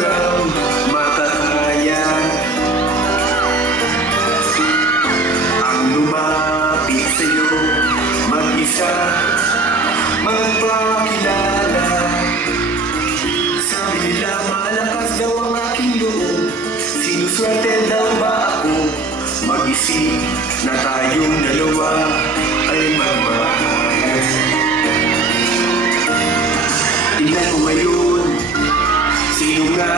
raw makakaya ang lumapit sa'yo, mag-isa magpakilala. Sabi nila malakas daw ang aking loob, sinuswerte daw ba ako? Mag-isip na tayong dalawa ay magmahal. Tingnan mo ngayon, sino nga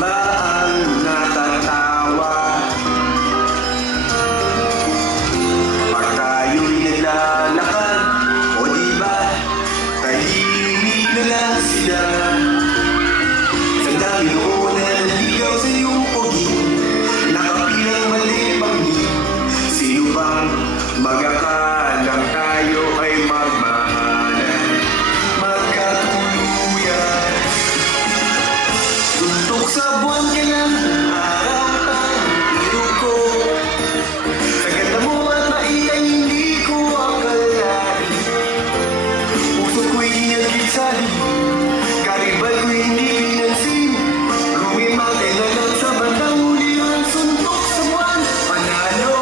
ba ang natatawa? Pag tayo'y naglalakad, o diba, tahimik na lang sila. Sa dami noon na naligaw sa iyong pogi, nakapilang malibangin. Sino bang mag-akalang tayo ay magmahalan, magkatuluyan? Tuntok sa buwan ka ng araw ang iro ko, sa ganda mo at maingay hindi ko akalain. Puso ko'y hinagit sa liin, karibal ko'y hindi pinansin. Lumimagay na lang sa bandang huli ang suntok sa buwan. Panalo,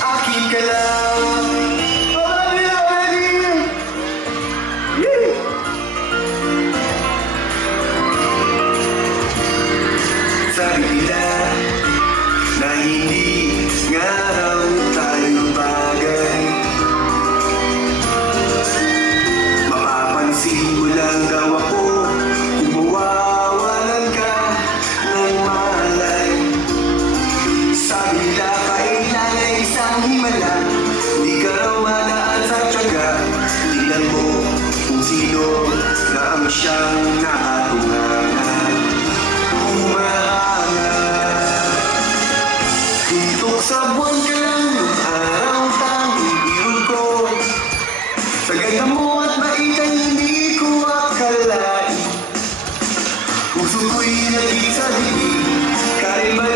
akin ka lang. Sabi nila na hindi nga raw tayo bagay, mapapansin mo lang daw ako kung mawawalan ka ng malay. Sabi nila kailangan ay isang himala, di ka raw madaan sa tiyaga. Tingnan mo kung sino na ang siyang nakatunganga, humahanga. Tuntok sa buwan ka lang nung araw tanging biro ko, sa ganda mo at maitay hindi ko akalain. Puso ko'y naging sa dilim, karibal